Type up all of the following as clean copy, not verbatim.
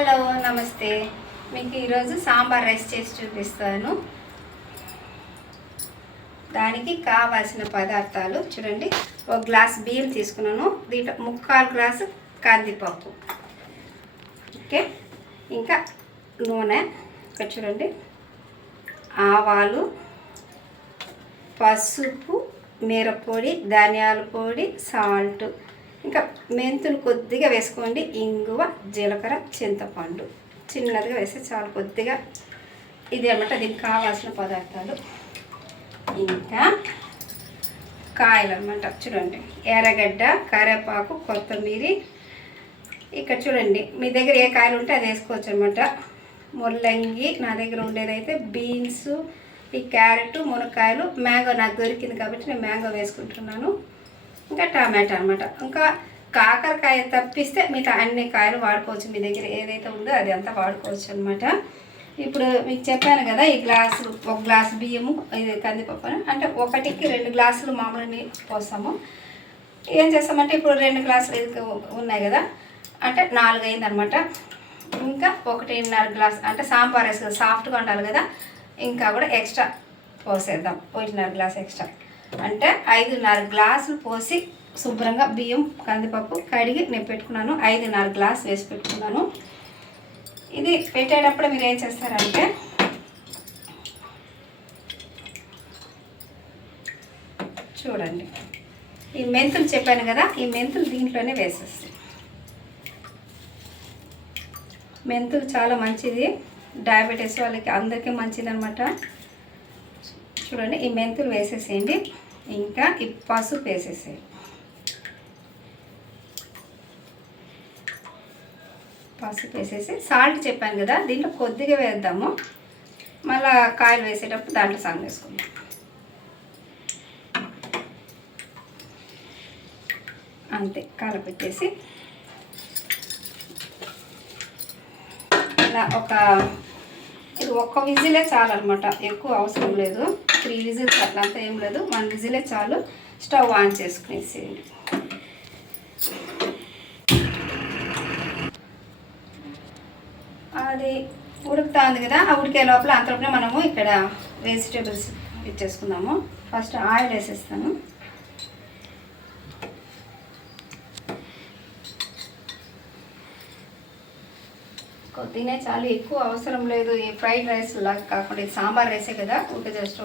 Hello నమస్తే. మీకు ఈరోజు సాంబార్ రైస్ చేసి చూపిస్తాను. దానికి కావాల్సిన పదార్థాలు చూడండి. ఒక గ్లాస్ బియ్యం తీసుకున్నాను, దీంట్లో 3/4 గ్లాసు కందిపప్పు, ఓకే. ఇంకా నూనె, ఇక్కడ చూడండి, ఆవాలు, పసుపు, మిరప్పొడి, ధనియాల పొడి, సాల్ట్, ఇంకా మెంతులు కొద్దిగా వేసుకోండి, ఇంగువ, జీలకర్ర, చింతపండు చిన్నదిగా వేస్తే చాలా కొద్దిగా. ఇది అన్నమాట దీనికి కావాల్సిన పదార్థాలు. ఇంకా కాయలు అన్నమాట చూడండి, ఎర్రగడ్డ, కరివేపాకు, కొత్తిమీర. ఇక్కడ చూడండి, మీ దగ్గర ఏ కాయలు ఉంటే అది వేసుకోవచ్చు అనమాట. ముల్లంగి, నా దగ్గర ఉండేదైతే బీన్స్, ఈ క్యారెట్, మునక్కాయలు, మ్యాంగో నాకు దొరికింది కాబట్టి నేను మ్యాంగో వేసుకుంటున్నాను. ఇంకా టమాటా అనమాట. ఇంకా కాకరకాయ తప్పిస్తే మిగతా అన్ని కాయలు వాడుకోవచ్చు, మీ దగ్గర ఏదైతే ఉందో అది అంతా వాడుకోవచ్చు అనమాట. ఇప్పుడు మీకు చెప్పాను కదా, ఈ గ్లాసు, ఒక గ్లాసు బియ్యము, ఇది కందిపప్పు అంటే 1కి 2 గ్లాసులు మామూలు నీళ్ళు పోస్తాము. ఏం చేస్తామంటే ఇప్పుడు 2 గ్లాసులు ఉన్నాయి కదా, అంటే 4 అయింది అనమాట. ఇంకా 1.5 గ్లాస్ అంటే సాంబార్ రైస్ కదా, సాఫ్ట్గా ఉండాలి కదా, ఇంకా కూడా ఎక్స్ట్రా పోసేద్దాం, 1.5 గ్లాస్ ఎక్స్ట్రా. అంటే 5.5 గ్లాసులు పోసి శుభ్రంగా బియ్యం, కందిపప్పు కడిగి నేను పెట్టుకున్నాను. 5.5 గ్లాస్ వేసి పెట్టుకున్నాను. ఇది పెట్టేటప్పుడు మీరు ఏం చేస్తారంటే, చూడండి, ఈ మెంతులు చెప్పాను కదా, ఈ మెంతులు దీంట్లోనే వేసేస్తాయి. మెంతులు చాలా మంచిది, డయాబెటీస్ వాళ్ళకి అందరికీ మంచిది అనమాట. చూడండి, ఈ మెంతులు వేసేసేయండి. ఇంకా ఈ పసుపు వేసేసేయండి. పసుపు వేసేసి సాల్ట్ చెప్పాను కదా, దీంట్లో కొద్దిగా వేద్దాము, మళ్ళీ కాయలు వేసేటప్పుడు దాంట్లో సగం వేసుకుందాం. అంతే, కలపెట్టేసి ఇలా ఇది ఒక్క విజిలే చాలు అనమాట, ఎక్కువ అవసరం లేదు. 3 విజిల్స్ అట్లా అంతా ఏం లేదు, 1 విజిలే చాలు. స్టవ్ ఆన్ చేసుకునేసేయండి. అది ఉడుకుతుంది కదా, ఆ ఉడికే లోపల అంతలోపలే మనము ఇక్కడ వెజిటేబుల్స్ ఇచ్చేసుకుందాము. ఫస్ట్ ఆయిల్ వేసేస్తాను. కొద్దినే చాలు, ఎక్కువ అవసరం లేదు. ఈ ఫ్రైడ్ రైస్ లాగా కాకుండా ఇది సాంబార్ రైసే కదా, ఒక జస్ట్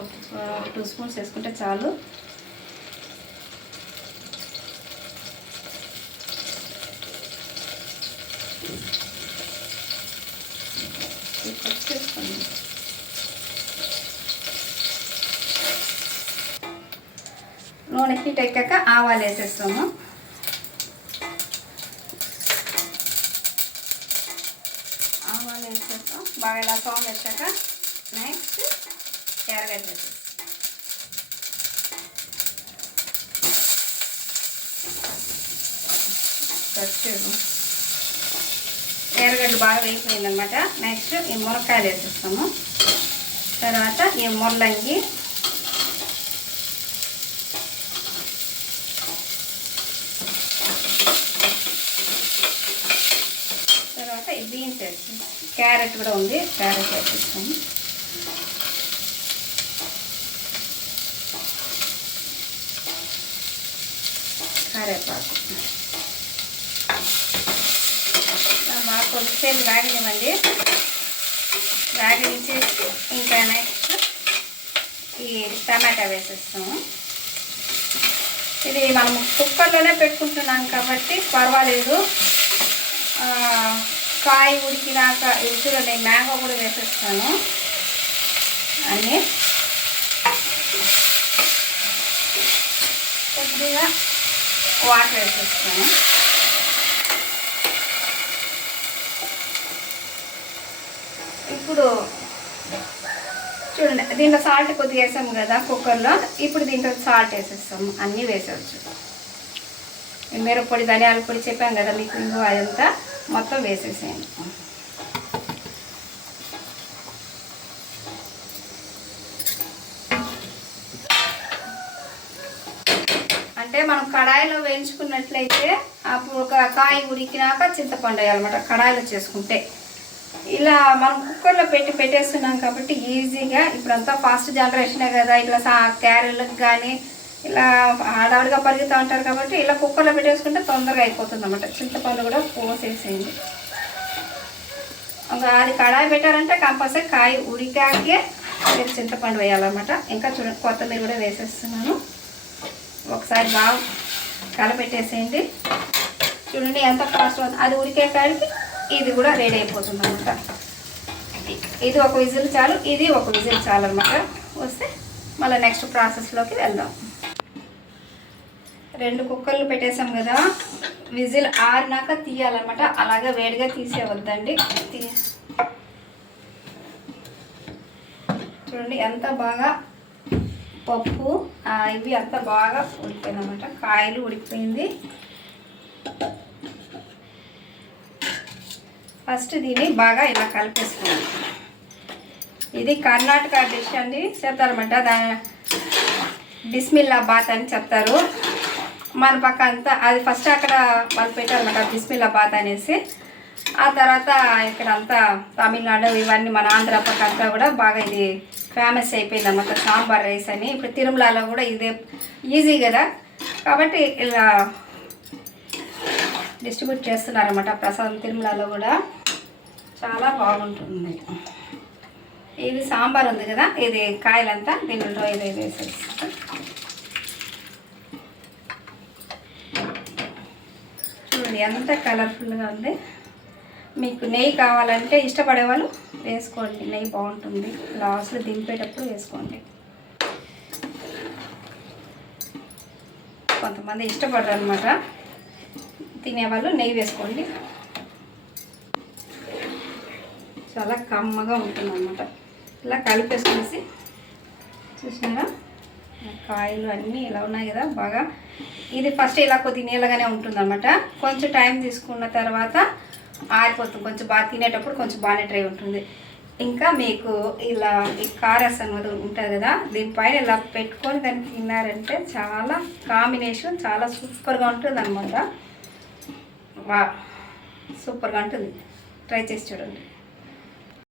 2 స్పూన్స్ వేసుకుంటే చాలు. నూనె హీట్ ఎక్కాక ఆవాలు వేసేస్తాము. ఆవాలు వేసేస్తాం బాగా, ఇలా సౌండ్ వచ్చాక నెక్స్ట్ ఎర్రగడ్డ వేసేస్తాం. ఎర్రగడ్డలు బాగా వేగిపోయింది అనమాట. నెక్స్ట్ ఈ మునక్కాయలు వేసేస్తాము. తర్వాత ఈ ముల్లంగి, తర్వాత ఈ బీన్స్ వేస్తాము. క్యారెట్ కూడా ఉంది, క్యారెట్ వేసేస్తాము. కరివేపాకు బాగా కొంచెం వేగనివ్వండి. వేగనిచ్చేసి ఇంకా నెక్స్ట్ ఈ టమాటా వేసేస్తాము. ఇది మనము కుక్కర్లోనే పెట్టుకుంటున్నాం కాబట్టి పర్వాలేదు. కాయ ఉడికినాక ఇది చూడండి, మ్యాంగో కూడా వేసేస్తాను అన్నీ. కొద్దిగా వాటర్ వేసేస్తాను. ఇప్పుడు చూడండి, దీంట్లో సాల్ట్ కొద్దిగా వేసాము కదా కుక్కర్లో, ఇప్పుడు దీంట్లో సాల్ట్ వేసేస్తాము. అన్నీ వేసేవచ్చు. మిరప్పొడి, ధనియాల పొడి చెప్పాం కదా మీకు, ఇంకో అదంతా మొత్తం వేసేసేయండి. అంటే మనం కడాయిలో వేయించుకున్నట్లయితే అప్పుడు ఒక కాయ ఉడికినాక చింతపండు వేయాలన్నమాట. కడాయిలో చేసుకుంటే ఇలా మనం కుక్కర్లో పెట్టేస్తున్నాం కాబట్టి ఈజీగా, ఇప్పుడంతా ఫాస్ట్ జనరేషనే కదా, ఇట్లా క్యారెళ్ళకి కానీ ఇలా హడావుడిగా పరిగెత్తూ ఉంటారు కాబట్టి ఇలా కుక్కర్లో పెట్టేసుకుంటే తొందరగా అయిపోతుంది అన్నమాట. చింతపండు కూడా పోసేసేయండి. అది కడాయి పెట్టారంటే కంపల్సరీ కాయ ఉడికాకే మీరు చింతపండు వేయాలన్నమాట. ఇంకా చూడండి, కొత్తిమీర కూడా వేసేస్తున్నాను. ఒకసారి బాగా కలపెట్టేసేయండి. చూడండి ఎంత ఫాస్ట్ అవుతుంది. అది ఉడికే కాడికి ఇది కూడా రెడీ అయిపోతుంది అన్నమాట. ఇది ఒక విజిల్ చాలు, ఇది ఒక విజిల్ చాలు అన్నమాట. వస్తే మళ్ళీ నెక్స్ట్ ప్రాసెస్లోకి వెళ్దాం. 2 కుక్కర్లు పెట్టేసాం కదా, విజిల్ ఆరినాక తీయాలన్నమాట. అలాగే వేడిగా తీసేవద్దండి. చూడండి ఎంత బాగా పప్పు ఇవి అంతా బాగా ఉడికిపోయింది అన్నమాట. కాయలు ఉడికిపోయింది. ఫస్ట్ దీన్ని బాగా ఇలా కలిపేసుకోవాలి. ఇది కర్ణాటక డిష్ అండి, చెప్తారన్నమాట. దాని బిస్మిల్లా బాత్ అని చెప్తారు. మన పక్క అంతా అది ఫస్ట్ అక్కడ వాళ్ళు పెట్టారన్నమాట బిస్మిల్లా బాత్ అనేసి. ఆ తర్వాత ఇక్కడ అంతా తమిళనాడు ఇవన్నీ మన ఆంధ్ర పక్క అంతా కూడా బాగా ఇది ఫేమస్ అయిపోయింది అన్నమాట, సాంబార్ రైస్ అని. ఇప్పుడు తిరుమలలో కూడా ఇదే ఈజీ కదా, కాబట్టి ఇలా డిస్ట్రిబ్యూట్ చేస్తున్నారన్నమాట ప్రసాదం. తిరుమలలో కూడా చాలా బాగుంటుంది. ఇది సాంబార్ ఉంది కదా, ఇది కాయలంతా దీనిలో ఇది వేసేస్తాం. చూడండి ఎంత కలర్ఫుల్గా ఉంది. మీకు నెయ్యి కావాలంటే ఇష్టపడే వాళ్ళు వేసుకోండి, నెయ్యి బాగుంటుంది. లాస్ట్లో దింపేటప్పుడు వేసుకోండి. కొంతమంది ఇష్టపడరు అనమాట, తినేవాళ్ళు నెయ్యి వేసుకోండి. చాలా కమ్మగా ఉంటుంది అన్నమాట. ఇలా కలిపేసుకునేసి చూసినారా, కాయలు అన్నీ ఇలా ఉన్నాయి కదా బాగా. ఇది ఫస్ట్ ఇలా కొద్ది నీళ్ళగానే ఉంటుంది అన్నమాట. కొంచెం టైం తీసుకున్న తర్వాత ఆరిపోతుంది. కొంచెం బాగా తినేటప్పుడు కొంచెం బాగానే డ్రై ఉంటుంది. ఇంకా మీకు ఇలా ఈ కారస్ అన్నది ఉంటుంది కదా, దీనిపైన ఇలా పెట్టుకొని దాన్ని తిన్నారంటే చాలా కాంబినేషన్ చాలా సూపర్గా ఉంటుంది అన్నమాట. వా సూపర్గా ఉంటుంది. ట్రై చేసి చూడండి.